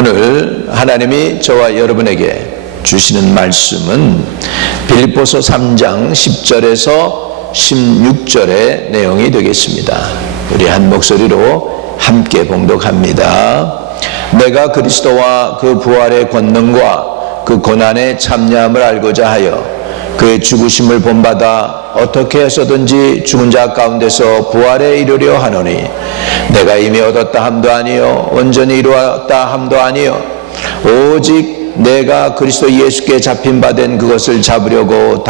오늘 하나님이 저와 여러분에게 주시는 말씀은 빌립보서 3장 10절에서 16절의 내용이 되겠습니다. 우리 한 목소리로 함께 봉독합니다. 내가 그리스도와 그 부활의 권능과 그 고난의 참여함을 알고자 하여 그의 죽으심을 본받아 어떻게 해서든지 죽은 자 가운데서 부활에 이르려 하노니 내가 이미 얻었다 함도 아니요 온전히 이루었다 함도 아니요 오직 내가 그리스도 예수께 잡힌 바 된 그것을 잡으려고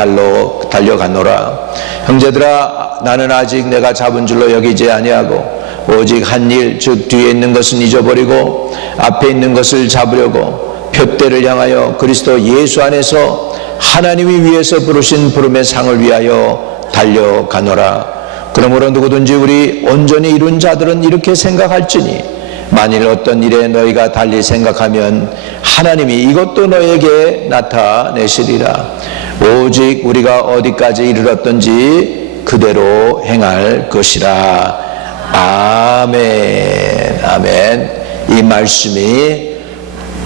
달려가노라. 형제들아, 나는 아직 내가 잡은 줄로 여기지 아니하고 오직 한 일, 즉 뒤에 있는 것은 잊어버리고 앞에 있는 것을 잡으려고 표대를 향하여 그리스도 예수 안에서 하나님이 위에서 부르신 부름의 상을 위하여 달려가노라. 그러므로 누구든지 우리 온전히 이룬 자들은 이렇게 생각할지니 만일 어떤 일에 너희가 달리 생각하면 하나님이 이것도 너희에게 나타내시리라. 오직 우리가 어디까지 이르렀던지 그대로 행할 것이라. 아멘. 아멘. 이 말씀이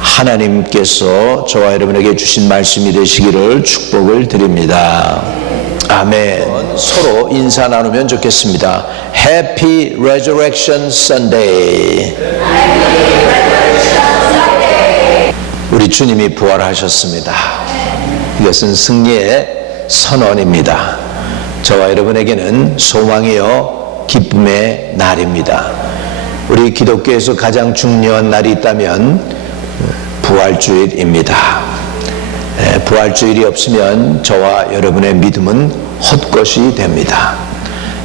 하나님께서 저와 여러분에게 주신 말씀이 되시기를 축복을 드립니다. 아멘. 서로 인사 나누면 좋겠습니다. Happy Resurrection Sunday. 우리 주님이 부활하셨습니다. 이것은 승리의 선언입니다. 저와 여러분에게는 소망이요 기쁨의 날입니다. 우리 기독교에서 가장 중요한 날이 있다면 부활주일입니다. 부활주일이 없으면 저와 여러분의 믿음은 헛것이 됩니다.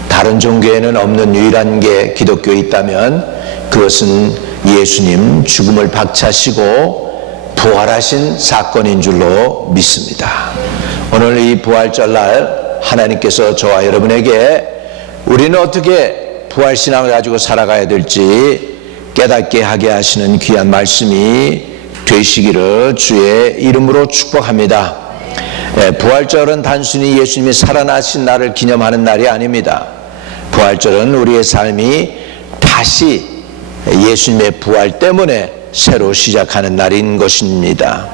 다른 종교에는 없는 유일한 게 기독교에 있다면 그것은 예수님 죽음을 박차시고 부활하신 사건인 줄로 믿습니다. 오늘 이 부활절날 하나님께서 저와 여러분에게 우리는 어떻게 부활신앙을 가지고 살아가야 될지 깨닫게 하게 하시는 귀한 말씀이 되시기를 주의 이름으로 축복합니다. 부활절은 단순히 예수님이 살아나신 날을 기념하는 날이 아닙니다. 부활절은 우리의 삶이 다시 예수님의 부활 때문에 새로 시작하는 날인 것입니다.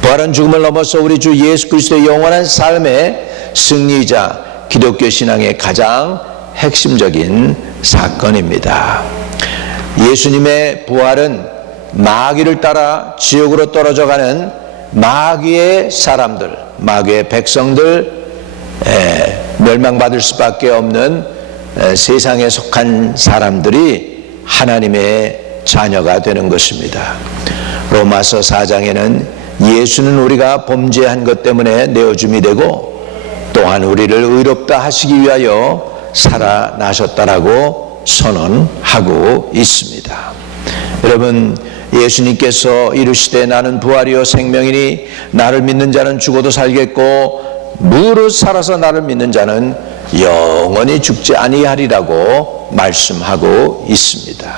부활은 죽음을 넘어서 우리 주 예수 그리스도의 영원한 삶의 승리이자 기독교 신앙의 가장 핵심적인 사건입니다. 예수님의 부활은 마귀를 따라 지옥으로 떨어져가는 마귀의 사람들, 마귀의 백성들, 멸망받을 수밖에 없는 세상에 속한 사람들이 하나님의 자녀가 되는 것입니다. 로마서 4장에는 예수는 우리가 범죄한 것 때문에 내어줌이 되고 또한 우리를 의롭다 하시기 위하여 살아나셨다라고 선언하고 있습니다. 여러분, 예수님께서 이르시되 나는 부활이요 생명이니 나를 믿는 자는 죽어도 살겠고 무릇 살아서 나를 믿는 자는 영원히 죽지 아니하리라고 말씀하고 있습니다.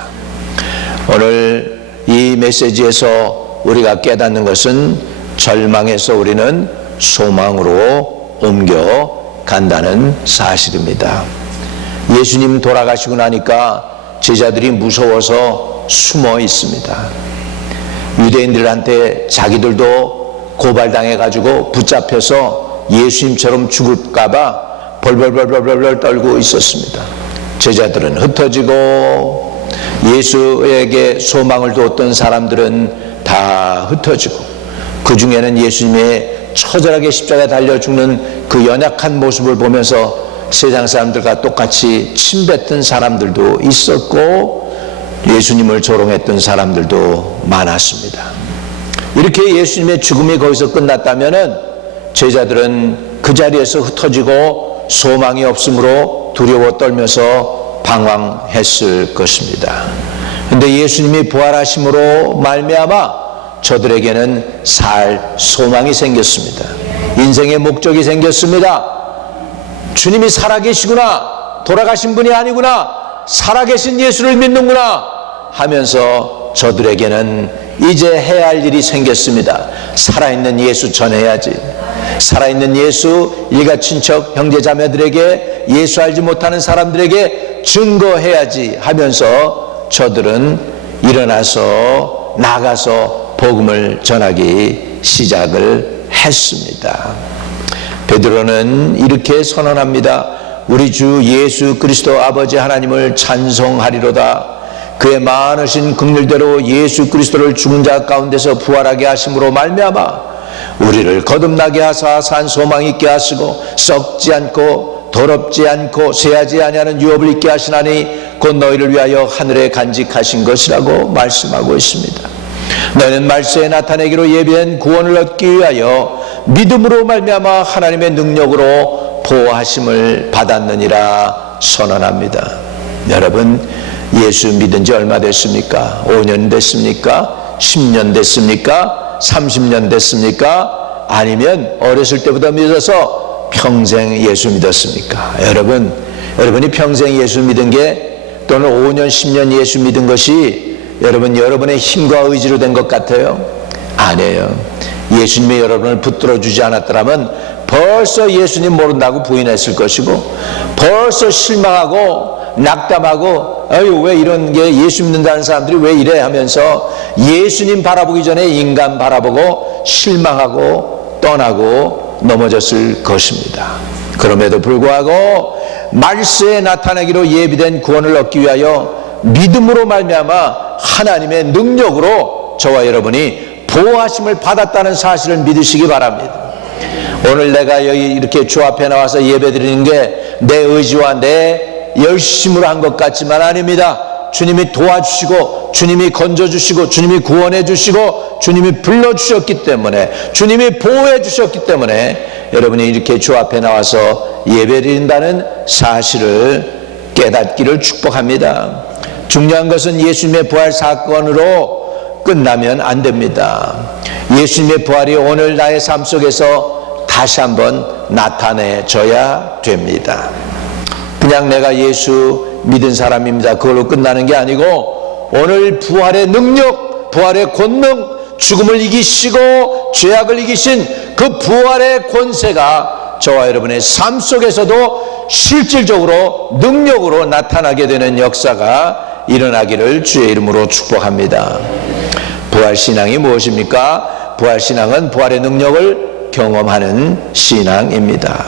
오늘 이 메시지에서 우리가 깨닫는 것은 절망에서 우리는 소망으로 옮겨간다는 사실입니다. 예수님 돌아가시고 나니까 제자들이 무서워서 숨어 있습니다. 유대인들한테 자기들도 고발당해가지고 붙잡혀서 예수님처럼 죽을까봐 벌벌벌벌벌 떨고 있었습니다. 제자들은 흩어지고 예수에게 소망을 뒀던 사람들은 다 흩어지고 그 중에는 예수님의 처절하게 십자가에 달려 죽는 그 연약한 모습을 보면서 세상 사람들과 똑같이 침뱉은 사람들도 있었고 예수님을 조롱했던 사람들도 많았습니다. 이렇게 예수님의 죽음이 거기서 끝났다면은 제자들은 그 자리에서 흩어지고 소망이 없으므로 두려워 떨면서 방황했을 것입니다. 그런데 예수님이 부활하심으로 말미암아 저들에게는 살 소망이 생겼습니다. 인생의 목적이 생겼습니다. 주님이 살아계시구나, 돌아가신 분이 아니구나, 살아계신 예수를 믿는구나 하면서 저들에게는 이제 해야 할 일이 생겼습니다. 살아있는 예수 전해야지. 살아있는 예수 일가 친척 형제 자매들에게, 예수 알지 못하는 사람들에게 증거해야지 하면서 저들은 일어나서 나가서 복음을 전하기 시작을 했습니다. 베드로는 이렇게 선언합니다. 우리 주 예수 그리스도 아버지 하나님을 찬송하리로다. 그의 많으신 긍휼대로 예수 그리스도를 죽은 자 가운데서 부활하게 하심으로 말미암아 우리를 거듭나게 하사 산 소망 있게 하시고 썩지 않고 더럽지 않고 쇠하지 아니하는 유업을 있게 하시나니 곧 너희를 위하여 하늘에 간직하신 것이라고 말씀하고 있습니다. 너희는 말세에 나타내기로 예비한 구원을 얻기 위하여 믿음으로 말미암아 하나님의 능력으로 보호하심을 받았느니라 선언합니다. 여러분, 예수 믿은 지 얼마 됐습니까? 5년 됐습니까? 10년 됐습니까? 30년 됐습니까? 아니면 어렸을 때부터 믿어서 평생 예수 믿었습니까? 여러분이 평생 예수 믿은 게 또는 5년, 10년 예수 믿은 것이 여러분의 힘과 의지로 된 것 같아요? 아니에요. 예수님이 여러분을 붙들어 주지 않았더라면 벌써 예수님 모른다고 부인했을 것이고 벌써 실망하고 낙담하고 아유 왜 이런 게 예수 믿는다는 사람들이 왜 이래 하면서 예수님 바라보기 전에 인간 바라보고 실망하고 떠나고 넘어졌을 것입니다. 그럼에도 불구하고 말세에 나타나기로 예비된 구원을 얻기 위하여 믿음으로 말미암아 하나님의 능력으로 저와 여러분이 보호하심을 받았다는 사실을 믿으시기 바랍니다. 오늘 내가 여기 이렇게 주 앞에 나와서 예배드리는 게 내 의지와 내 열심으로 한 것 같지만 아닙니다. 주님이 도와주시고 주님이 건져주시고 주님이 구원해 주시고 주님이 불러주셨기 때문에 주님이 보호해 주셨기 때문에 여러분이 이렇게 주 앞에 나와서 예배드린다는 사실을 깨닫기를 축복합니다. 중요한 것은 예수님의 부활 사건으로 끝나면 안 됩니다. 예수님의 부활이 오늘 나의 삶 속에서 다시 한번 나타내져야 됩니다. 그냥 내가 예수 믿은 사람입니다. 그걸로 끝나는 게 아니고 오늘 부활의 능력, 부활의 권능, 죽음을 이기시고 죄악을 이기신 그 부활의 권세가 저와 여러분의 삶 속에서도 실질적으로 능력으로 나타나게 되는 역사가 일어나기를 주의 이름으로 축복합니다. 부활신앙이 무엇입니까? 부활신앙은 부활의 능력을 경험하는 신앙입니다.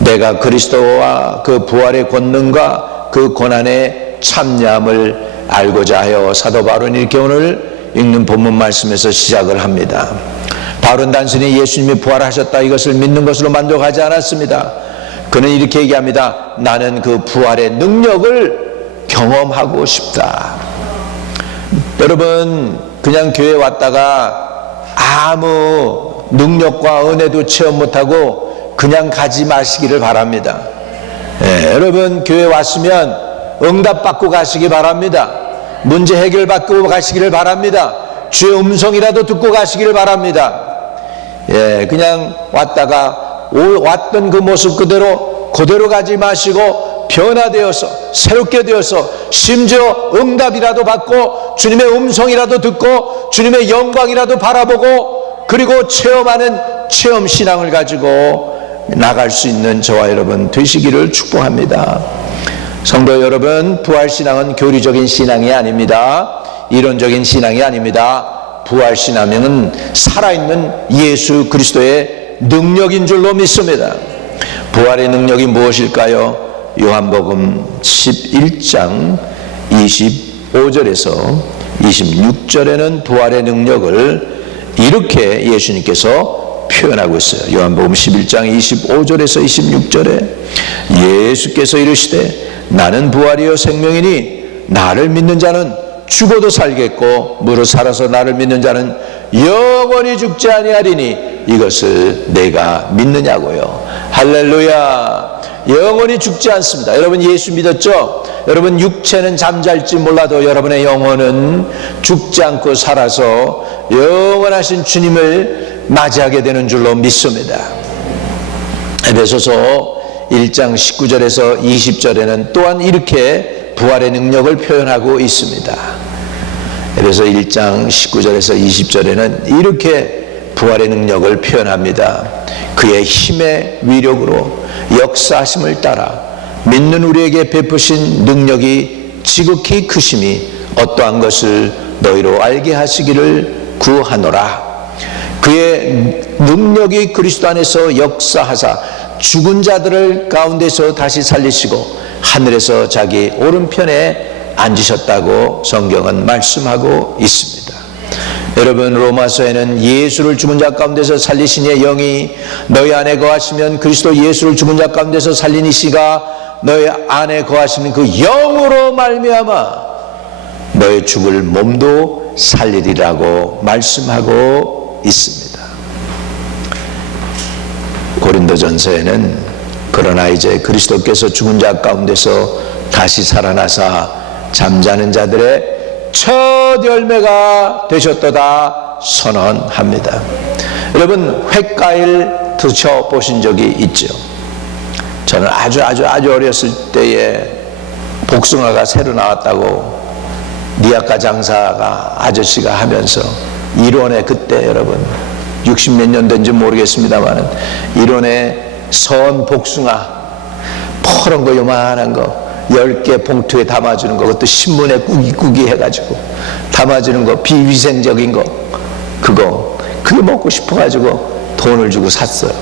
내가 그리스도와 그 부활의 권능과 그 고난의 참여함을 알고자 하여 사도 바울은 이렇게 오늘 읽는 본문 말씀에서 시작을 합니다. 바울은 단순히 예수님이 부활하셨다 이것을 믿는 것으로 만족하지 않았습니다. 그는 이렇게 얘기합니다. 나는 그 부활의 능력을 경험하고 싶다. 여러분, 그냥 교회 왔다가 아무 능력과 은혜도 체험 못하고 그냥 가지 마시기를 바랍니다. 여러분, 교회 왔으면 응답받고 가시기 바랍니다. 문제 해결받고 가시기를 바랍니다. 주의 음성이라도 듣고 가시기를 바랍니다. 그냥 왔다가 왔던 그 모습 그대로 가지 마시고 변화되어서 새롭게 되어서 심지어 응답이라도 받고 주님의 음성이라도 듣고 주님의 영광이라도 바라보고 그리고 체험하는 체험신앙을 가지고 나갈 수 있는 저와 여러분 되시기를 축복합니다. 성도 여러분, 부활신앙은 교리적인 신앙이 아닙니다. 이론적인 신앙이 아닙니다. 부활신앙은 살아있는 예수 그리스도의 능력인 줄로 믿습니다. 부활의 능력이 무엇일까요? 요한복음 11장 25절에서 26절에는 부활의 능력을 이렇게 예수님께서 표현하고 있어요. 요한복음 11장 25절에서 26절에 예수께서 이르시되 나는 부활이요 생명이니 나를 믿는 자는 죽어도 살겠고 무릇 살아서 나를 믿는 자는 영원히 죽지 아니하리니 이것을 내가 믿느냐고요. 할렐루야. 영원히 죽지 않습니다. 여러분 예수 믿었죠? 여러분 육체는 잠잘지 몰라도 여러분의 영혼은 죽지 않고 살아서 영원하신 주님을 맞이하게 되는 줄로 믿습니다. 에베소서 1장 19절에서 20절에는 또한 이렇게 부활의 능력을 표현하고 있습니다. 에베소 1장 19절에서 20절에는 이렇게 부활의 능력을 표현합니다. 그의 힘의 위력으로 역사하심을 따라 믿는 우리에게 베푸신 능력이 지극히 크심이 어떠한 것을 너희로 알게 하시기를 구하노라. 그의 능력이 그리스도 안에서 역사하사 죽은 자들을 가운데서 다시 살리시고 하늘에서 자기 오른편에 앉으셨다고 성경은 말씀하고 있습니다. 여러분, 로마서에는 예수를 죽은 자 가운데서 살리신 이의 영이 너희 안에 거하시면 그리스도 예수를 죽은 자 가운데서 살린 이시가 너희 안에 거하시는 그 영으로 말미암아 너희 죽을 몸도 살리리라고 말씀하고 있습니다. 고린도전서에는 그러나 이제 그리스도께서 죽은 자 가운데서 다시 살아나사 잠자는 자들의 첫 열매가 되셨도다 선언합니다. 여러분, 횟과일 드셔보신 적이 있죠? 저는 아주 어렸을 때에 복숭아가 새로 나왔다고 니아카 장사가 아저씨가 하면서 일원에, 그때 여러분 60몇 년 된지 모르겠습니다만 일원에 선 복숭아 퍼런 거 요만한 거 10개 봉투에 담아주는 거, 그것도 신문에 꾸기꾸기 해가지고 담아주는 거, 비위생적인 거, 그게 먹고 싶어가지고 돈을 주고 샀어요.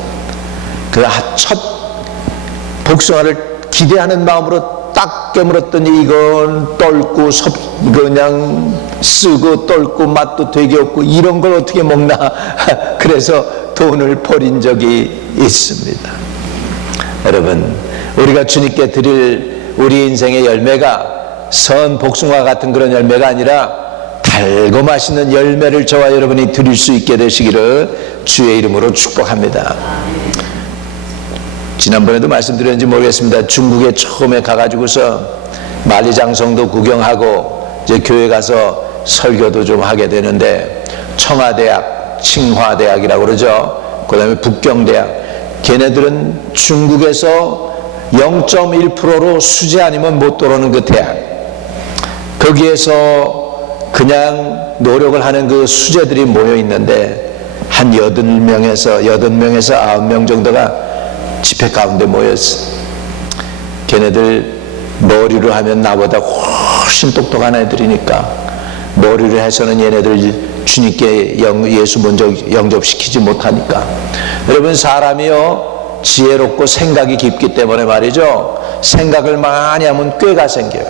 그 첫 복숭아를 기대하는 마음으로 딱 깨물었더니 이건 떫고 그냥 쓰고 떫고 맛도 되게 없고 이런 걸 어떻게 먹나 그래서 돈을 버린 적이 있습니다. 여러분, 우리가 주님께 드릴 우리 인생의 열매가 선 복숭아 같은 그런 열매가 아니라 달고 맛있는 열매를 저와 여러분이 드릴 수 있게 되시기를 주의 이름으로 축복합니다. 지난번에도 말씀드렸는지 모르겠습니다. 중국에 처음에 가가지고서 만리장성도 구경하고 이제 교회 가서 설교도 좀 하게 되는데, 청와대학, 칭화대학이라고 그러죠. 그 다음에 북경대학, 걔네들은 중국에서 0.1%로 수재 아니면 못 들어오는 그 대학, 거기에서 그냥 노력을 하는 그 수재들이 모여 있는데 한 8명에서 9명 정도가 집회 가운데 모였어. 걔네들 머리로 하면 나보다 훨씬 똑똑한 애들이니까 머리로 해서는 얘네들 주님께 예수 먼저 영접시키지 못하니까. 여러분, 사람이요 지혜롭고 생각이 깊기 때문에 말이죠, 생각을 많이 하면 꾀가 생겨요.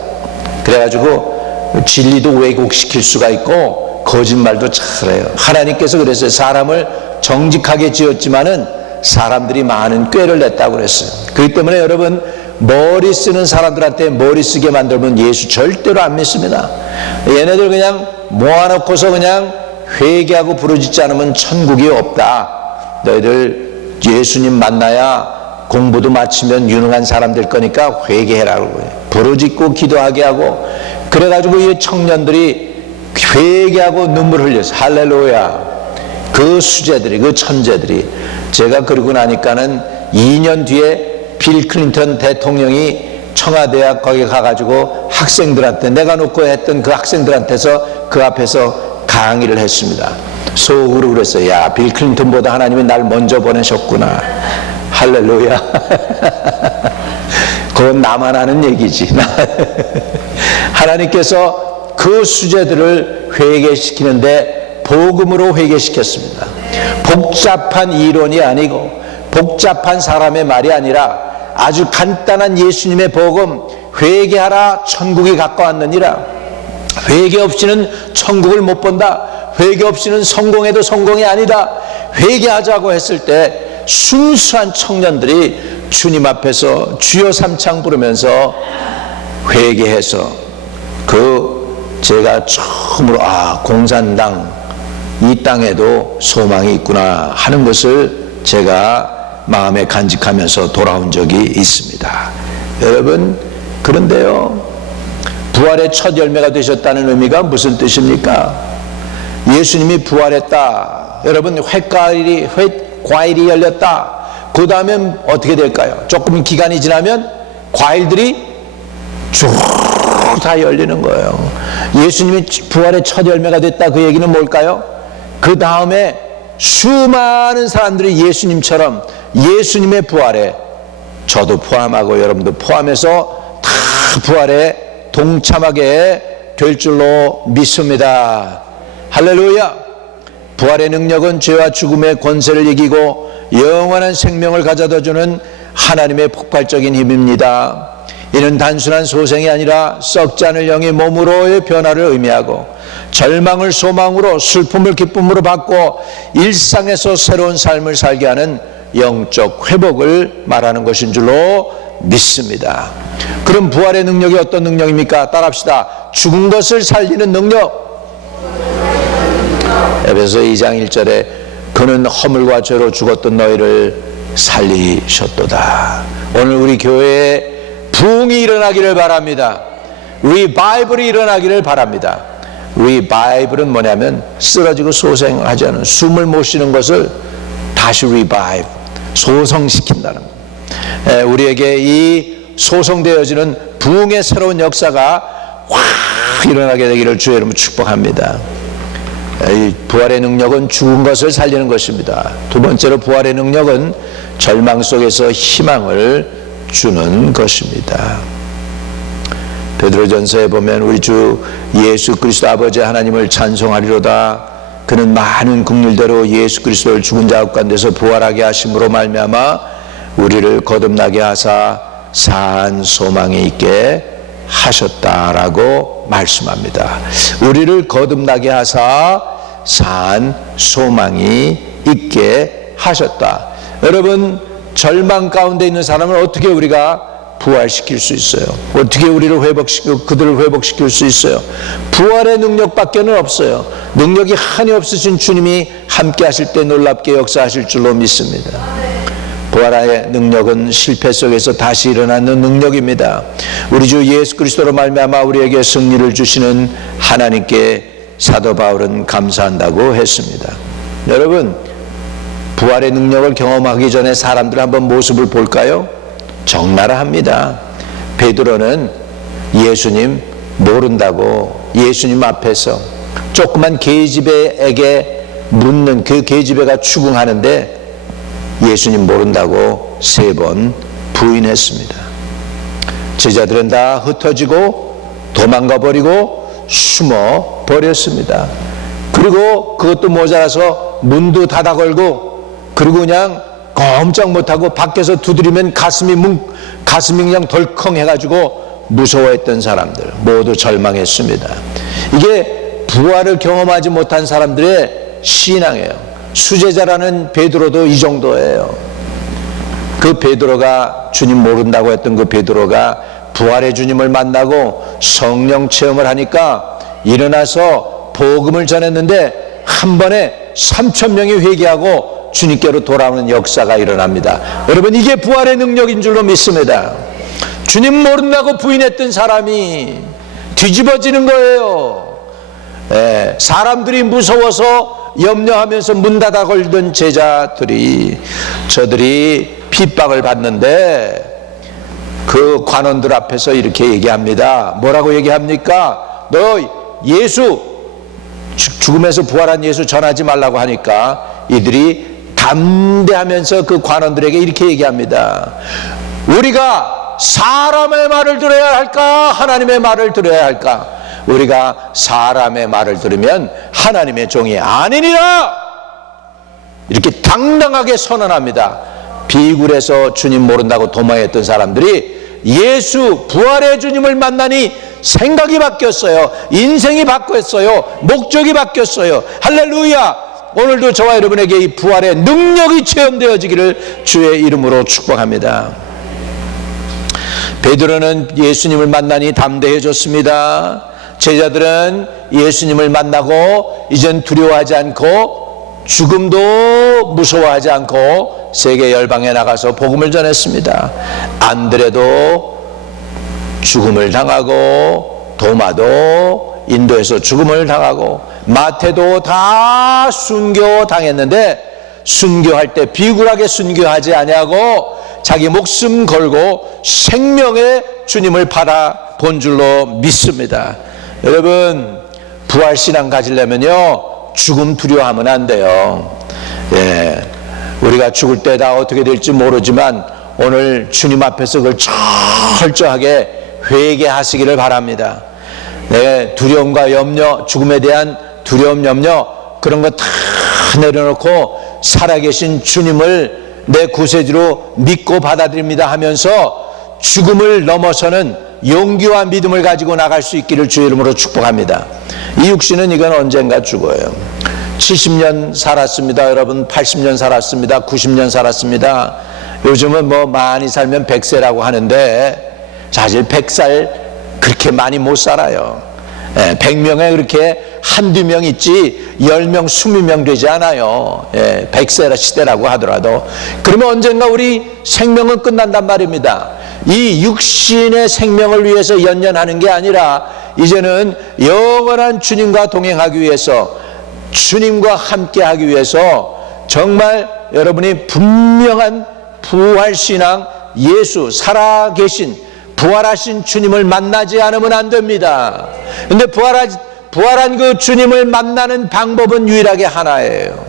그래가지고 진리도 왜곡시킬 수가 있고 거짓말도 잘해요. 하나님께서 그랬어요. 사람을 정직하게 지었지만은 사람들이 많은 꾀를 냈다고 그랬어요. 그렇기 때문에 여러분, 머리 쓰는 사람들한테 머리 쓰게 만들면 예수 절대로 안 믿습니다. 얘네들 그냥 모아놓고서 그냥 회개하고 부르짖지 않으면 천국이 없다. 너희들 예수님 만나야 공부도 마치면 유능한 사람 될 거니까 회개해라고 부르짖고 기도하게 하고, 그래가지고 이 청년들이 회개하고 눈물 흘렸어. 할렐루야. 그 수재들이, 그 천재들이, 제가 그러고 나니까는 2년 뒤에 빌 클린턴 대통령이 청와대학 거기 가가지고 학생들한테, 내가 놓고 했던 그 학생들한테서 그 앞에서 강의를 했습니다. 속으로 그랬어요. 야, 빌 클린턴보다 하나님이 날 먼저 보내셨구나. 할렐루야. 그건 나만 하는 얘기지. 하나님께서 그 수재들을 회개시키는데 복음으로 회개시켰습니다. 복잡한 이론이 아니고 복잡한 사람의 말이 아니라 아주 간단한 예수님의 복음, 회개하라 천국이 가까웠느니라. 회개 없이는 천국을 못 본다. 회개 없이는 성공해도 성공이 아니다. 회개하자고 했을 때 순수한 청년들이 주님 앞에서 주여 삼창 부르면서 회개해서, 제가 처음으로 공산당 이 땅에도 소망이 있구나 하는 것을 제가 마음에 간직하면서 돌아온 적이 있습니다. 여러분, 그런데요, 부활의 첫 열매가 되셨다는 의미가 무슨 뜻입니까? 예수님이 부활했다. 여러분, 횟과일이 열렸다. 그 다음엔 어떻게 될까요? 조금 기간이 지나면 과일들이 쭉 다 열리는 거예요. 예수님이 부활의 첫 열매가 됐다. 그 얘기는 뭘까요? 그 다음에 수많은 사람들이 예수님처럼 예수님의 부활에, 저도 포함하고 여러분도 포함해서 다 부활에 동참하게 될 줄로 믿습니다. 할렐루야! 부활의 능력은 죄와 죽음의 권세를 이기고 영원한 생명을 가져다 주는 하나님의 폭발적인 힘입니다. 이는 단순한 소생이 아니라 썩지 않을 영의 몸으로의 변화를 의미하고 절망을 소망으로, 슬픔을 기쁨으로 바꿔 일상에서 새로운 삶을 살게 하는 영적 회복을 말하는 것인 줄로 믿습니다. 그럼 부활의 능력이 어떤 능력입니까? 따라합시다. 죽은 것을 살리는 능력. 에베소 2장 1절에 그는 허물과 죄로 죽었던 너희를 살리셨도다. 오늘 우리 교회에 부흥이 일어나기를 바랍니다. 리바이벌이 일어나기를 바랍니다. 리바이벌은 뭐냐면 쓰러지고 소생하지 않은, 숨을 못 쉬는 것을 다시 리바이브, 소성시킨다는 것. 우리에게 이 소성되어지는 부흥의 새로운 역사가 확 일어나게 되기를 주의 이름으로 축복합니다. 이 부활의 능력은 죽은 것을 살리는 것입니다. 두 번째로 부활의 능력은 절망 속에서 희망을 주는 것입니다. 베드로전서에 보면 우리 주 예수 그리스도 아버지 하나님을 찬송하리로다. 그는 많은 긍휼대로 예수 그리스도를 죽은 자 가운데서 부활하게 하심으로 말미암아 우리를 거듭나게 하사 산 소망이 있게 하셨다라고 말씀합니다. 우리를 거듭나게 하사 산 소망이 있게 하셨다. 여러분, 절망 가운데 있는 사람을 어떻게 우리가 부활시킬 수 있어요? 어떻게 우리를 회복시키고 그들을 회복시킬 수 있어요? 부활의 능력밖에는 없어요. 능력이 한이 없으신 주님이 함께 하실 때 놀랍게 역사하실 줄로 믿습니다. 부활의 능력은 실패 속에서 다시 일어나는 능력입니다. 우리 주 예수 그리스도로 말미암아 우리에게 승리를 주시는 하나님께 사도 바울은 감사한다고 했습니다. 여러분, 부활의 능력을 경험하기 전에 사람들 한번 모습을 볼까요? 적나라합니다. 베드로는 예수님 모른다고 예수님 앞에서 조그만 계집애에게 묻는, 그 계집애가 추궁하는데 예수님 모른다고 3번 부인했습니다. 제자들은 다 흩어지고 도망가 버리고 숨어 버렸습니다. 그리고 그것도 모자라서 문도 닫아 걸고, 그리고 그냥 꼼짝 못하고 밖에서 두드리면 가슴이 그냥 덜컹 해가지고 무서워했던 사람들 모두 절망했습니다. 이게 부활을 경험하지 못한 사람들의 신앙이에요. 수제자라는 베드로도 이 정도예요. 그 베드로가, 주님 모른다고 했던 그 베드로가 부활의 주님을 만나고 성령 체험을 하니까 일어나서 복음을 전했는데 한 번에 3,000명이 회개하고 주님께로 돌아오는 역사가 일어납니다. 여러분, 이게 부활의 능력인 줄로 믿습니다. 주님 모른다고 부인했던 사람이 뒤집어지는 거예요. 사람들이 무서워서 염려하면서 문 닫아 걸던 제자들이, 저들이 핍박을 받는데 그 관원들 앞에서 이렇게 얘기합니다. 뭐라고 얘기합니까? 너 예수, 죽음에서 부활한 예수 전하지 말라고 하니까 이들이 담대하면서 그 관원들에게 이렇게 얘기합니다. 우리가 사람의 말을 들어야 할까? 하나님의 말을 들어야 할까? 우리가 사람의 말을 들으면 하나님의 종이 아니니라! 이렇게 당당하게 선언합니다. 비굴해서 주님 모른다고 도망했던 사람들이 예수 부활의 주님을 만나니 생각이 바뀌었어요. 인생이 바뀌었어요. 목적이 바뀌었어요. 할렐루야! 오늘도 저와 여러분에게 이 부활의 능력이 체험되어지기를 주의 이름으로 축복합니다. 베드로는 예수님을 만나니 담대해졌습니다. 제자들은 예수님을 만나고 이젠 두려워하지 않고 죽음도 무서워하지 않고 세계 열방에 나가서 복음을 전했습니다. 안드레도 죽음을 당하고, 도마도 인도에서 죽음을 당하고, 마태도 다 순교당했는데 순교할 때 비굴하게 순교하지 아니하고 자기 목숨 걸고 생명의 주님을 바라본 줄로 믿습니다. 여러분, 부활신앙 가지려면요 죽음 두려워하면 안 돼요. 우리가 죽을 때 다 어떻게 될지 모르지만 오늘 주님 앞에서 그걸 철저하게 회개하시기를 바랍니다. 내 두려움과 염려, 죽음에 대한 두려움, 염려 그런 거 다 내려놓고 살아계신 주님을 내 구세주로 믿고 받아들입니다 하면서 죽음을 넘어서는 용기와 믿음을 가지고 나갈 수 있기를 주의 이름으로 축복합니다. 이 육신은 이건 언젠가 죽어요. 70년 살았습니다. 여러분 80년 살았습니다. 90년 살았습니다. 요즘은 뭐 많이 살면 100세라고 하는데 사실 100살 그렇게 많이 못 살아요. 100명에 그렇게 한두 명 있지 10명, 20명 되지 않아요. 100세 시대라고 하더라도. 그러면 언젠가 우리 생명은 끝난단 말입니다. 이 육신의 생명을 위해서 연연하는 게 아니라 이제는 영원한 주님과 동행하기 위해서, 주님과 함께하기 위해서 정말 여러분이 분명한 부활신앙, 예수 살아계신 부활하신 주님을 만나지 않으면 안 됩니다. 근데 부활한 그 주님을 만나는 방법은 유일하게 하나예요.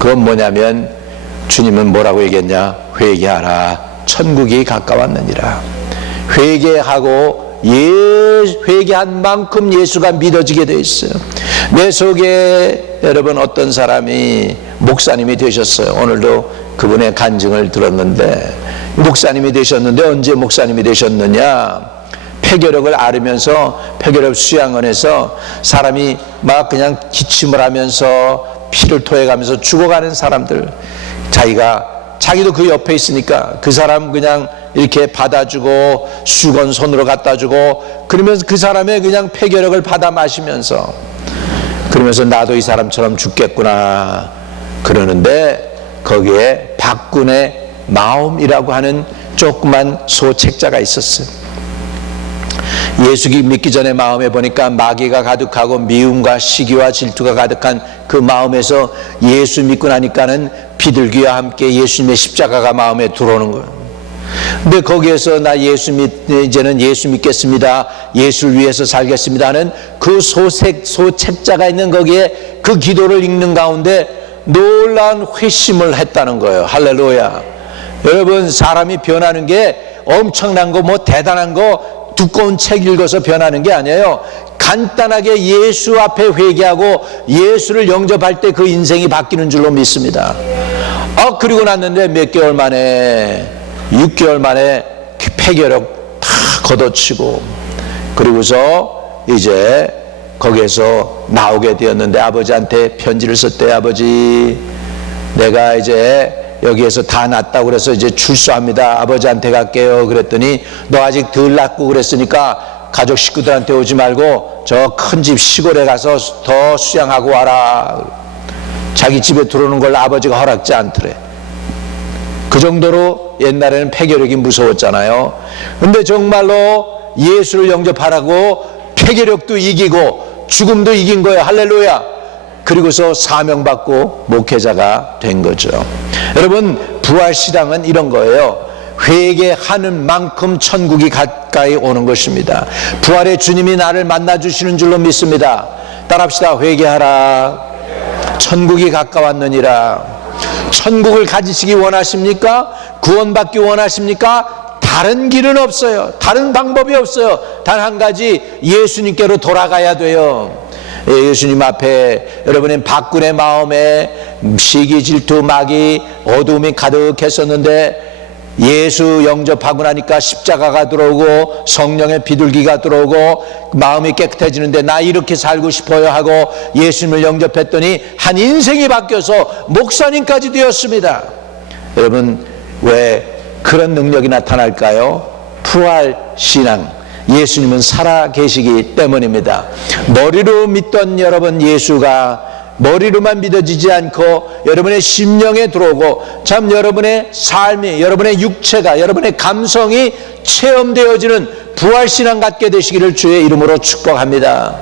그건 뭐냐면 주님은 뭐라고 얘기했냐? 회개하라, 천국이 가까웠느니라. 회개하고 회개한 만큼 예수가 믿어지게 돼 있어요. 내 속에 여러분 어떤 사람이 목사님이 되셨어요. 오늘도 그분의 간증을 들었는데, 목사님이 되셨는데 언제 목사님이 되셨느냐? 폐결핵을 앓으면서 폐결핵 수양원에서 사람이 막 그냥 기침을 하면서 피를 토해가면서 죽어가는 사람들, 자기도 그 옆에 있으니까 그 사람 그냥 이렇게 받아주고 수건 손으로 갖다주고 그러면서 그 사람의 그냥 폐결핵을 받아 마시면서, 그러면서 나도 이 사람처럼 죽겠구나 그러는데 거기에 박군의 마음이라고 하는 조그만 소책자가 있었어요. 예수 믿기 전에 마음에 보니까 마귀가 가득하고 미움과 시기와 질투가 가득한 그 마음에서 예수 믿고 나니까는 비둘기와 함께 예수님의 십자가가 마음에 들어오는 거예요. 근데 거기에서 나 이제는 예수 믿겠습니다, 예수를 위해서 살겠습니다 하는 그 소책자가 있는 거기에 그 기도를 읽는 가운데 놀라운 회심을 했다는 거예요. 할렐루야. 여러분, 사람이 변하는 게 엄청난 거, 뭐 대단한 거, 두꺼운 책 읽어서 변하는 게 아니에요. 간단하게 예수 앞에 회개하고 예수를 영접할 때 그 인생이 바뀌는 줄로 믿습니다. 그리고 났는데 몇 개월 만에, 6개월 만에 폐결핵 다 걷어치고, 그리고서 이제 거기에서 나오게 되었는데 아버지한테 편지를 썼대요. 아버지, 내가 이제 여기에서 다 났다고 그래서 이제 출소합니다. 아버지한테 갈게요. 그랬더니 너 아직 덜 났고 그랬으니까 가족 식구들한테 오지 말고 저 큰 집 시골에 가서 더 수양하고 와라. 자기 집에 들어오는 걸 아버지가 허락지 않더래. 그 정도로 옛날에는 폐결핵이 무서웠잖아요. 근데 정말로 예수를 영접하라고 폐결핵도 이기고 죽음도 이긴 거예요. 할렐루야. 그리고서 사명받고 목회자가 된 거죠. 여러분, 부활신앙은 이런 거예요. 회개하는 만큼 천국이 가까이 오는 것입니다. 부활의 주님이 나를 만나주시는 줄로 믿습니다. 따라합시다. 회개하라, 천국이 가까웠느니라. 천국을 가지시기 원하십니까? 구원받기 원하십니까? 다른 길은 없어요. 다른 방법이 없어요. 단 한 가지, 예수님께로 돌아가야 돼요. 예수님 앞에 여러분의 박군의 마음에 시기, 질투, 마귀, 어두움이 가득했었는데 예수 영접하고 나니까 십자가가 들어오고 성령의 비둘기가 들어오고 마음이 깨끗해지는데 나 이렇게 살고 싶어요 하고 예수님을 영접했더니 한 인생이 바뀌어서 목사님까지 되었습니다. 여러분, 왜 그런 능력이 나타날까요? 부활신앙, 예수님은 살아계시기 때문입니다. 머리로 믿던 여러분 예수가 머리로만 믿어지지 않고 여러분의 심령에 들어오고 참 여러분의 삶이, 여러분의 육체가, 여러분의 감성이 체험되어지는 부활신앙 갖게 되시기를 주의 이름으로 축복합니다.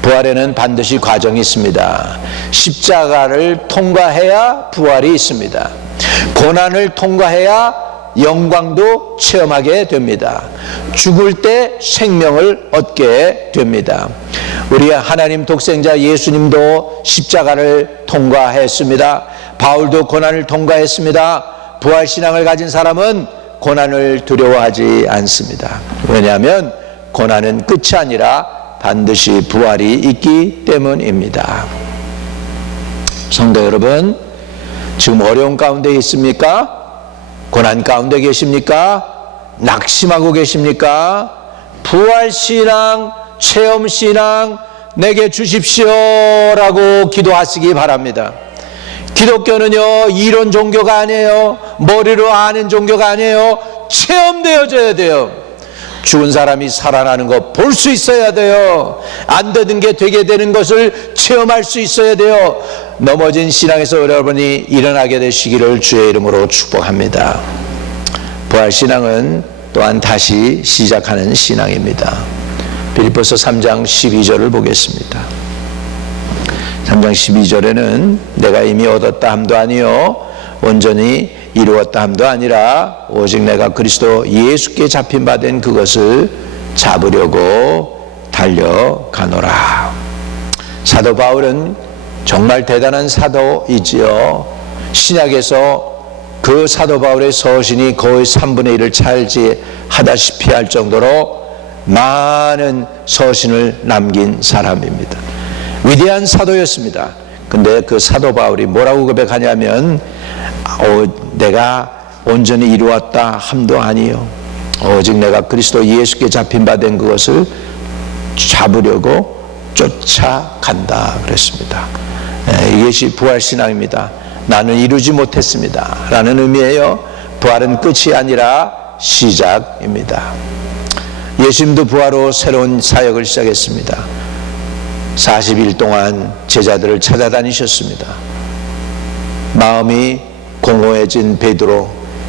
부활에는 반드시 과정이 있습니다. 십자가를 통과해야 부활이 있습니다. 고난을 통과해야 영광도 체험하게 됩니다. 죽을 때 생명을 얻게 됩니다. 우리 하나님 독생자 예수님도 십자가를 통과했습니다. 바울도 고난을 통과했습니다. 부활신앙을 가진 사람은 고난을 두려워하지 않습니다. 왜냐하면 고난은 끝이 아니라 반드시 부활이 있기 때문입니다. 성도 여러분, 지금 어려운 가운데 있습니까? 고난 가운데 계십니까? 낙심하고 계십니까? 부활신앙, 체험신앙 내게 주십시오라고 기도하시기 바랍니다. 기독교는요, 이론 종교가 아니에요. 머리로 아는 종교가 아니에요. 체험되어져야 돼요. 죽은 사람이 살아나는 거 볼 수 있어야 돼요. 안 되는 게 되게 되는 것을 체험할 수 있어야 돼요. 넘어진 신앙에서 여러분이 일어나게 되시기를 주의 이름으로 축복합니다. 부활신앙은 또한 다시 시작하는 신앙입니다. 빌립보서 3장 12절을 보겠습니다. 3장 12절에는 내가 이미 얻었다 함도 아니요 온전히 이루었다 함도 아니라 오직 내가 그리스도 예수께 잡힌 바 된 그것을 잡으려고 달려가노라. 사도 바울은 정말 대단한 사도이지요. 신약에서 그 사도 바울의 서신이 거의 3분의 1을 차지하다시피 할 정도로 많은 서신을 남긴 사람입니다. 위대한 사도였습니다. 근데 그 사도 바울이 뭐라고 고백하냐면 내가 온전히 이루었다 함도 아니요 오직 내가 그리스도 예수께 잡힌 바 된 그것을 잡으려고 쫓아간다 그랬습니다. 이것이 부활신앙입니다. 나는 이루지 못했습니다 라는 의미예요. 부활은 끝이 아니라 시작입니다. 예수님도 부활 후 새로운 사역을 시작했습니다. 40일 동안 제자들을 찾아다니셨습니다. 마음이 공허해진 베드로,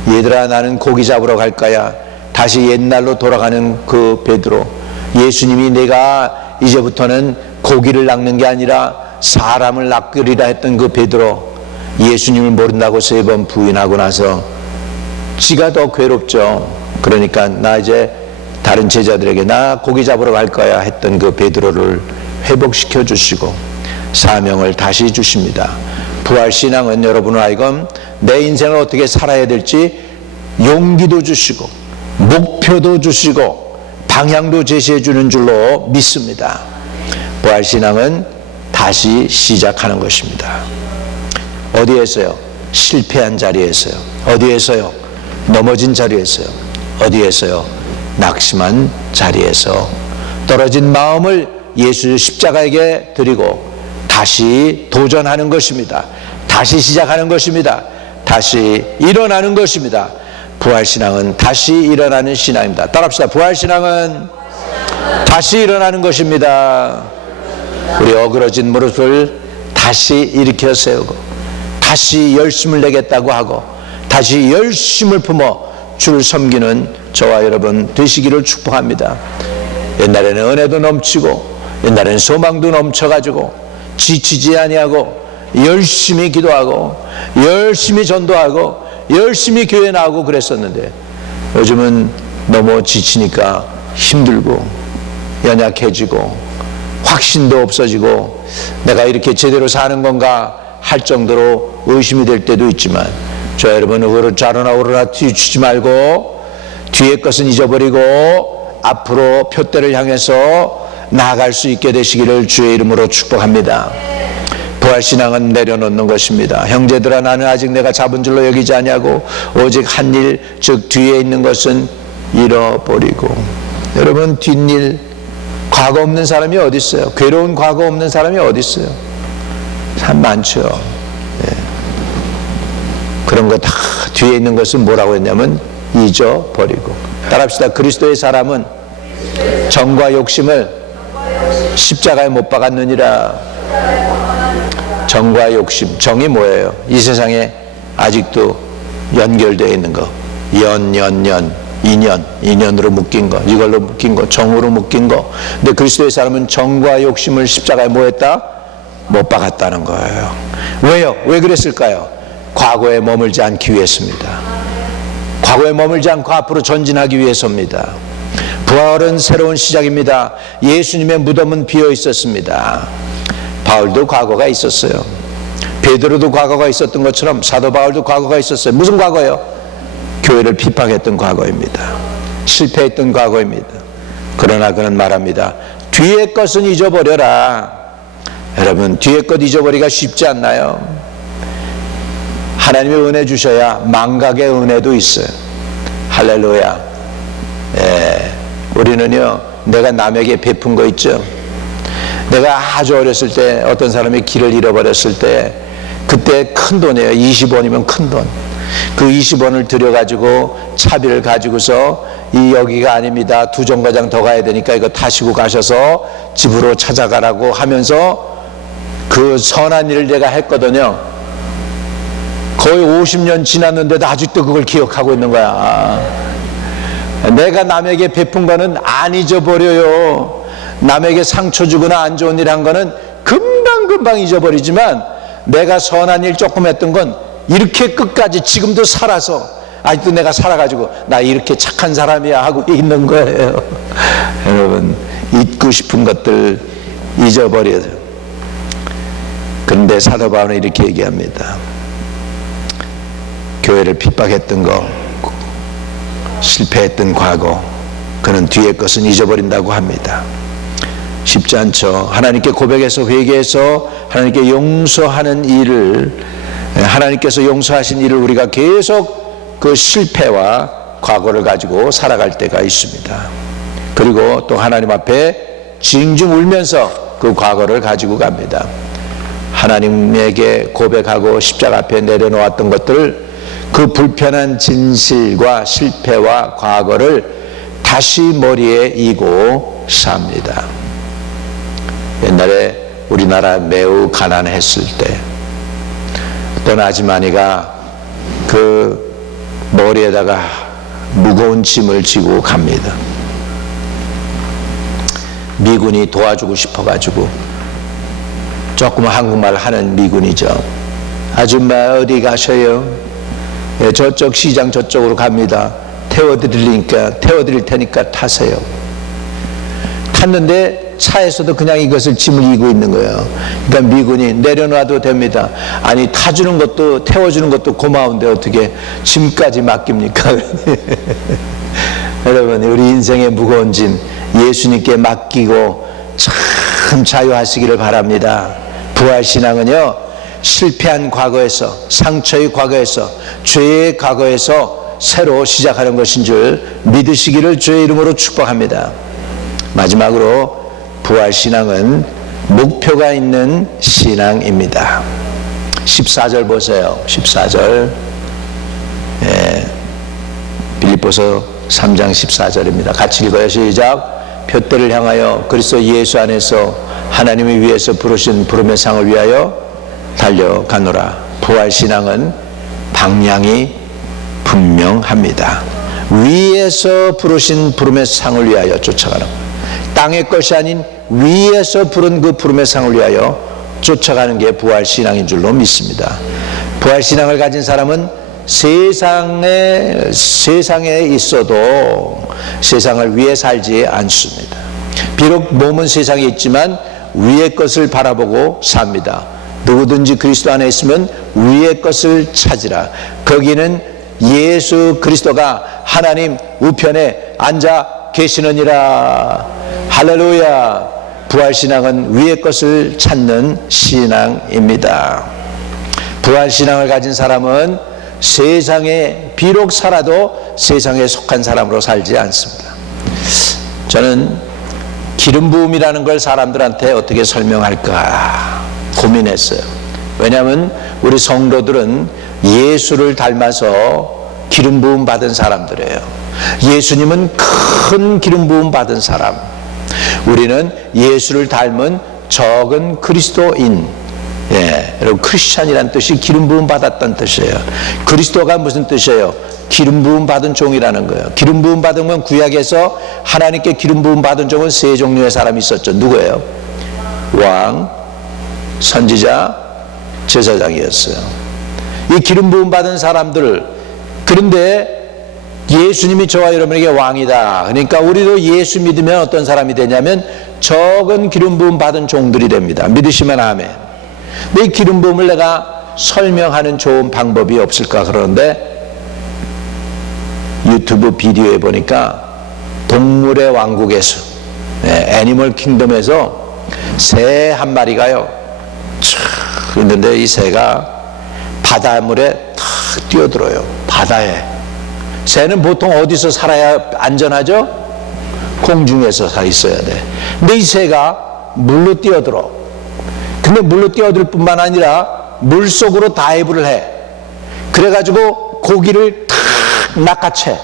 얘들아 나는 고기 잡으러 갈 거야. 다시 옛날로 돌아가는 그 베드로, 예수님이 내가 이제부터는 고기를 낚는 게 아니라 사람을 낚으리라 했던 그 베드로, 예수님을 모른다고 3번 부인하고 나서 지가 더 괴롭죠. 그러니까 나 이제 다른 제자들에게 나 고기 잡으러 갈 거야 했던 그 베드로를 회복시켜 주시고 사명을 다시 주십니다. 부활신앙은 여러분을 하여금 내 인생을 어떻게 살아야 될지 용기도 주시고 목표도 주시고 방향도 제시해 주는 줄로 믿습니다. 부활신앙은 다시 시작하는 것입니다. 어디에서요? 실패한 자리에서요. 어디에서요? 넘어진 자리에서요. 어디에서요? 낙심한 자리에서 떨어진 마음을 예수 십자가에게 드리고 다시 도전하는 것입니다. 다시 시작하는 것입니다. 다시 일어나는 것입니다. 부활신앙은 다시 일어나는 신앙입니다. 따라합시다. 부활신앙은 다시 일어나는 것입니다. 우리 어그러진 무릎을 다시 일으켜 세우고 다시 열심을 내겠다고 하고 다시 열심을 품어 주를 섬기는 저와 여러분 되시기를 축복합니다. 옛날에는 은혜도 넘치고 옛날에는 소망도 넘쳐가지고 지치지 아니하고 열심히 기도하고 열심히 전도하고 열심히 교회 나오고 그랬었는데 요즘은 너무 지치니까 힘들고 연약해지고 확신도 없어지고 내가 이렇게 제대로 사는 건가 할 정도로 의심이 될 때도 있지만 저 여러분 좌로나 우로나 뒤치지 말고 뒤의 것은 잊어버리고 앞으로 표대를 향해서 나아갈 수 있게 되시기를 주의 이름으로 축복합니다. 부활신앙은 내려놓는 것입니다. 형제들아 나는 아직 내가 잡은 줄로 여기지 아니하고 오직 한 일 즉 뒤에 있는 것은 잃어버리고. 여러분 뒷일 과거 없는 사람이 어디 있어요? 괴로운 과거 없는 사람이 어디 있어요? 참 많죠. 네. 그런 거 다 뒤에 있는 것은 뭐라고 했냐면 잊어버리고. 따라합시다. 그리스도의 사람은 정과 욕심을 십자가에 못 박았느니라. 정과 욕심. 정이 뭐예요? 이 세상에 아직도 연결되어 있는 거. 인연으로 묶인 거, 이걸로 묶인 거, 정으로 묶인 거. 근데 그리스도의 사람은 정과 욕심을 십자가에 뭐 했다? 못 박았다는 거예요. 왜요? 왜 그랬을까요? 과거에 머물지 않기 위해서입니다. 과거에 머물지 않고 앞으로 전진하기 위해서입니다. 부활은 새로운 시작입니다. 예수님의 무덤은 비어 있었습니다. 바울도 과거가 있었어요. 베드로도 과거가 있었던 것처럼 사도 바울도 과거가 있었어요. 무슨 과거요? 교회를 비판했던 과거입니다. 실패했던 과거입니다. 그러나 그는 말합니다. 뒤의 것은 잊어버려라. 여러분, 뒤의 것 잊어버리기가 쉽지 않나요? 하나님의 은혜 주셔야 망각의 은혜도 있어요. 할렐루야. 우리는요, 내가 남에게 베푼 거 있죠. 내가 아주 어렸을 때 어떤 사람이 길을 잃어버렸을 때 그때 큰 돈이에요. 20원이면 큰 돈. 그 20원을 들여가지고 차비를 가지고서 이 여기가 아닙니다. 2정거장 더 가야 되니까 이거 타시고 가셔서 집으로 찾아가라고 하면서 그 선한 일을 내가 했거든요. 거의 50년 지났는데도 아직도 그걸 기억하고 있는 거야. 내가 남에게 베푼 거는 안 잊어버려요. 남에게 상처 주거나 안 좋은 일 한 거는 금방 잊어버리지만 내가 선한 일 조금 했던 건 이렇게 끝까지 지금도 살아서 아직도 내가 살아가지고 나 이렇게 착한 사람이야 하고 있는 거예요. 여러분, 잊고 싶은 것들 잊어버려요. 그런데 사도 바울은 이렇게 얘기합니다. 교회를 핍박했던 거, 실패했던 과거, 그는 뒤의 것은 잊어버린다고 합니다. 쉽지 않죠. 하나님께 고백해서 회개해서 하나님께 용서하는 일을, 하나님께서 용서하신 일을 우리가 계속 그 실패와 과거를 가지고 살아갈 때가 있습니다. 그리고 또 하나님 앞에 징징 울면서 그 과거를 가지고 갑니다. 하나님에게 고백하고 십자가 앞에 내려놓았던 것들을, 그 불편한 진실과 실패와 과거를 다시 머리에 이고 삽니다. 옛날에 우리나라 매우 가난했을 때 어떤 아주머니가 그 머리에다가 무거운 짐을 지고 갑니다. 미군이 도와주고 싶어가지고, 조금 한국말 하는 미군이죠. 아줌마 어디 가셔요? 예, 저쪽 시장 저쪽으로 갑니다. 태워드릴 테니까 타세요. 탔는데 차에서도 그냥 이것을 짐을 이고 있는 거예요. 그러니까 미군이 내려놔도 됩니다. 아니, 타주는 것도 태워주는 것도 고마운데 어떻게 짐까지 맡깁니까? 여러분, 우리 인생의 무거운 짐 예수님께 맡기고 참 자유하시기를 바랍니다. 부활신앙은요, 실패한 과거에서, 상처의 과거에서, 죄의 과거에서 새로 시작하는 것인 줄 믿으시기를 주의 이름으로 축복합니다. 마지막으로 부활신앙은 목표가 있는 신앙입니다. 14절 보세요. 14절. 빌립보서 3장 14절입니다. 같이 읽어요. 시작. 표대를 향하여 그리스도 예수 안에서 하나님이 위에서 부르신 부름의 상을 위하여 달려가노라. 부활신앙은 방향이 분명합니다. 위에서 부르신 부름의 상을 위하여 쫓아가는 거예요. 땅의 것이 아닌 위에서 부른 그 부름의 상을 위하여 쫓아가는 게 부활신앙인 줄로 믿습니다. 부활신앙을 가진 사람은 세상에 있어도 세상을 위해 살지 않습니다. 비록 몸은 세상에 있지만 위의 것을 바라보고 삽니다. 누구든지 그리스도 안에 있으면 위의 것을 찾으라. 거기는 예수 그리스도가 하나님 우편에 앉아 계시느니라. 할렐루야. 부활신앙은 위의 것을 찾는 신앙입니다. 부활신앙을 가진 사람은 세상에 비록 살아도 세상에 속한 사람으로 살지 않습니다. 저는 기름 부음이라는 걸 사람들한테 어떻게 설명할까 고민했어요. 왜냐하면 우리 성도들은 예수를 닮아서 기름 부음 받은 사람들이에요. 예수님은 큰 기름 부음 받은 사람, 우리는 예수를 닮은 적은 그리스도인. 여러분, 크리스찬이라는 뜻이 기름 부음 받았다는 뜻이에요. 그리스도가 무슨 뜻이에요? 기름 부음 받은 종이라는 거예요. 기름 부음 받은 건 구약에서 하나님께 기름 부음 받은 종은 세 종류의 사람이 있었죠. 누구예요? 왕, 선지자, 제사장이었어요. 이 기름 부음 받은 사람들, 그런데 예수님이 저와 여러분에게 왕이다. 그러니까 우리도 예수 믿으면 어떤 사람이 되냐면 적은 기름 부음 받은 종들이 됩니다. 믿으시면 아멘. 근데 이 기름 부음을 내가 설명하는 좋은 방법이 없을까 그러는데 유튜브 비디오에 보니까 동물의 왕국에서 애니멀 킹덤에서 새 한 마리가요 촥 있는데 이 새가 바닷물에 탁 뛰어들어요. 바다에. 새는 보통 어디서 살아야 안전하죠? 공중에서 사 있어야 돼. 근데 이 새가 물로 뛰어들어. 근데 물로 뛰어들 뿐만 아니라 물속으로 다이브를 해. 그래가지고 고기를 탁 낚아채.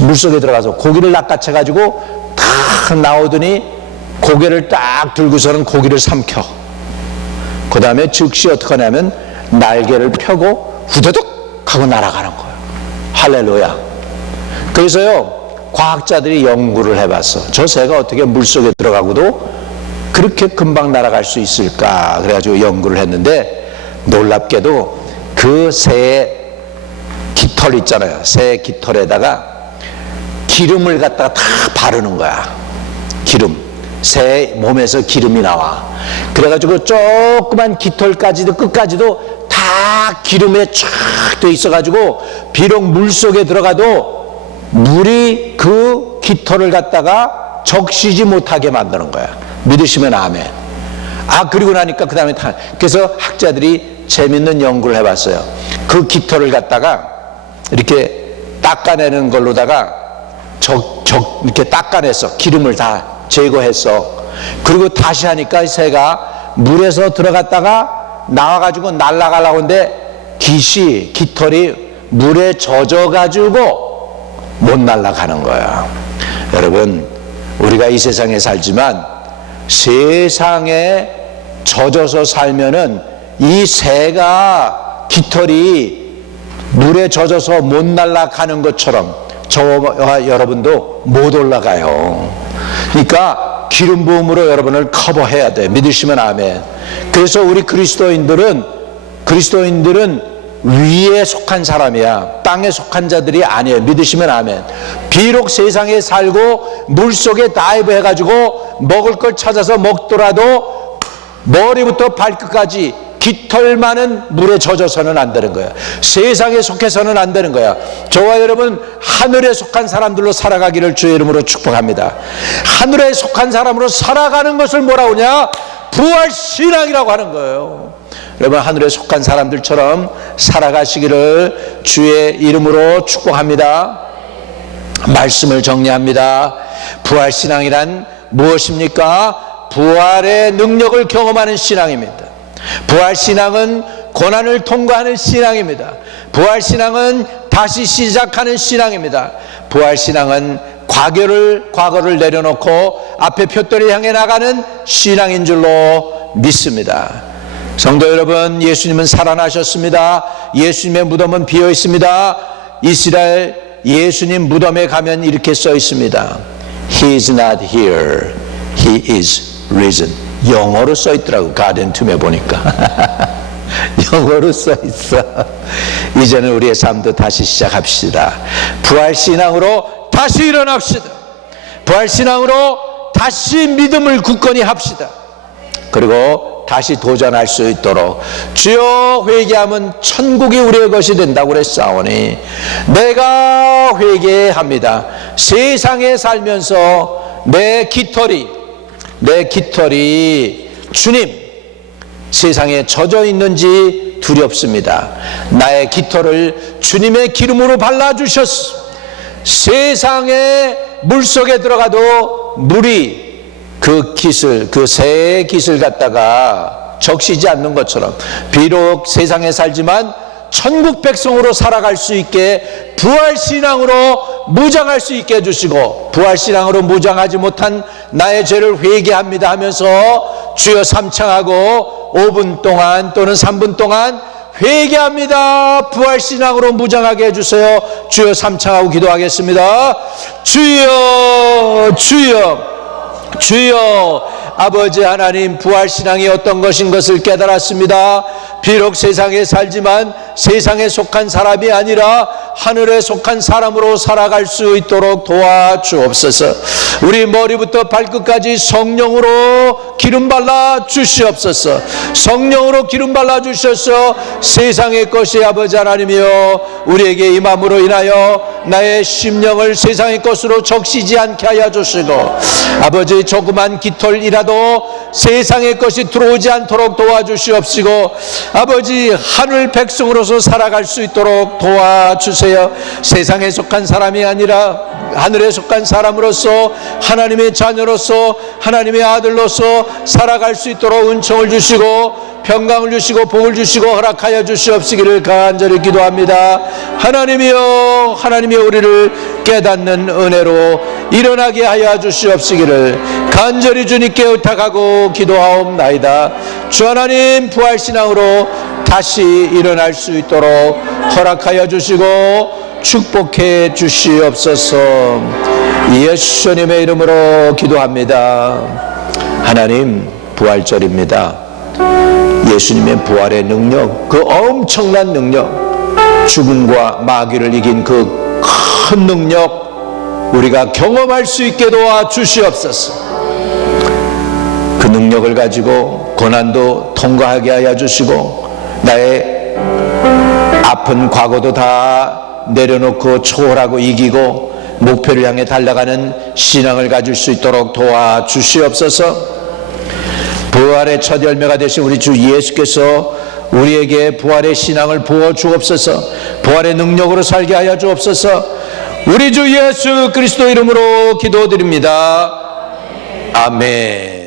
물속에 들어가서 고기를 낚아채 가지고 탁 나오더니 고개를 딱 들고서는 고기를 삼켜. 그 다음에 즉시 어떻게 하냐면 날개를 펴고 후다둑 하고 날아가는 거예요. 할렐루야. 그래서요 과학자들이 연구를 해봤어. 저 새가 어떻게 물속에 들어가고도 그렇게 금방 날아갈 수 있을까 그래가지고 연구를 했는데 놀랍게도 그 새의 깃털 있잖아요. 새 깃털에다가 기름을 갖다가 다 바르는 거야. 기름. 새 몸에서 기름이 나와. 그래가지고 조그만 깃털까지도 끝까지도 다 기름에 쫙 돼 있어가지고 비록 물속에 들어가도 물이 그 깃털을 갖다가 적시지 못하게 만드는 거야. 믿으시면 아멘. 그리고 나니까 그 다음에 그래서 학자들이 재밌는 연구를 해봤어요. 그 깃털을 갖다가 이렇게 닦아내는 걸로다가 이렇게 닦아내서 기름을 다 제거했어. 그리고 다시 하니까 새가 물에서 들어갔다가 나와가지고 날아가려고 하는데 깃털이 물에 젖어가지고 못 날아가는 거야. 여러분 우리가 이 세상에 살지만 세상에 젖어서 살면은 이 새가 깃털이 물에 젖어서 못 날아가는 것처럼 저와 여러분도 못 올라가요. 그러니까 기름 부음으로 여러분을 커버해야 돼. 믿으시면 아멘. 그래서 우리 그리스도인들은 위에 속한 사람이야. 땅에 속한 자들이 아니에요. 믿으시면 아멘. 비록 세상에 살고 물속에 다이브 해가지고 먹을 걸 찾아서 먹더라도 머리부터 발끝까지 깃털 많은 물에 젖어서는 안 되는 거야. 세상에 속해서는 안 되는 거야. 저와 여러분 하늘에 속한 사람들로 살아가기를 주의 이름으로 축복합니다. 하늘에 속한 사람으로 살아가는 것을 뭐라고 하냐? 부활신앙이라고 하는 거예요. 여러분 하늘에 속한 사람들처럼 살아가시기를 주의 이름으로 축복합니다. 말씀을 정리합니다. 부활신앙이란 무엇입니까? 부활의 능력을 경험하는 신앙입니다. 부활신앙은 고난을 통과하는 신앙입니다. 부활신앙은 다시 시작하는 신앙입니다. 부활신앙은 과거를 내려놓고 앞에 표대를 향해 나가는 신앙인 줄로 믿습니다. 성도 여러분, 예수님은 살아나셨습니다. 예수님의 무덤은 비어 있습니다. 이스라엘 예수님 무덤에 가면 이렇게 써 있습니다. He is not here. He is risen. 영어로 써 있더라고. 가든툼에 보니까 영어로 써 있어. 이제는 우리의 삶도 다시 시작합시다. 부활신앙으로 다시 일어납시다. 부활신앙으로 다시 믿음을 굳건히 합시다. 그리고 다시 도전할 수 있도록 주여 회개하면 천국이 우리의 것이 된다고 그랬사오니 내가 회개합니다. 세상에 살면서 내 깃털이 주님 세상에 젖어 있는지 두렵습니다. 나의 깃털을 주님의 기름으로 발라주셨소. 세상에 물속에 들어가도 물이 그 새의 깃을 갖다가 적시지 않는 것처럼 비록 세상에 살지만 천국 백성으로 살아갈 수 있게 부활신앙으로 무장할 수 있게 해주시고, 부활신앙으로 무장하지 못한 나의 죄를 회개합니다 하면서 주여 삼창하고 5분 동안 또는 3분 동안 회개합니다. 부활신앙으로 무장하게 해주세요. 주여 삼창하고 기도하겠습니다. 주여 주여 주여. 아버지 하나님, 부활신앙이 어떤 것인 것을 깨달았습니다. 비록 세상에 살지만 세상에 속한 사람이 아니라 하늘에 속한 사람으로 살아갈 수 있도록 도와주옵소서. 우리 머리부터 발끝까지 성령으로 기름 발라 주시옵소서. 성령으로 기름 발라 주셔서 세상의 것이 아버지 하나님이여 우리에게 임함으로 인하여 나의 심령을 세상의 것으로 적시지 않게 하여 주시고, 아버지 조그만 깃털이라도 세상의 것이 들어오지 않도록 도와주시옵시고, 아버지 하늘 백성으로서 살아갈 수 있도록 도와주세요. 세상에 속한 사람이 아니라 하늘에 속한 사람으로서, 하나님의 자녀로서, 하나님의 아들로서 살아갈 수 있도록 은총을 주시고 평강을 주시고 복을 주시고 허락하여 주시옵시기를 간절히 기도합니다. 하나님이여, 하나님이 우리를 깨닫는 은혜로 일어나게 하여 주시옵시기를 간절히 주님께 의탁하고 기도하옵나이다. 주 하나님, 부활신앙으로 다시 일어날 수 있도록 허락하여 주시고 축복해 주시옵소서. 예수님의 이름으로 기도합니다. 하나님, 부활절입니다. 예수님의 부활의 능력, 그 엄청난 능력, 죽음과 마귀를 이긴 그 큰 능력 우리가 경험할 수 있게 도와주시옵소서. 그 능력을 가지고 고난도 통과하게 하여 주시고, 나의 아픈 과거도 다 내려놓고 초월하고 이기고 목표를 향해 달려가는 신앙을 가질 수 있도록 도와주시옵소서. 부활의 첫 열매가 되신 우리 주 예수께서 우리에게 부활의 신앙을 부어 주옵소서. 부활의 능력으로 살게 하여 주옵소서. 우리 주 예수 그리스도 이름으로 기도드립니다. 아멘.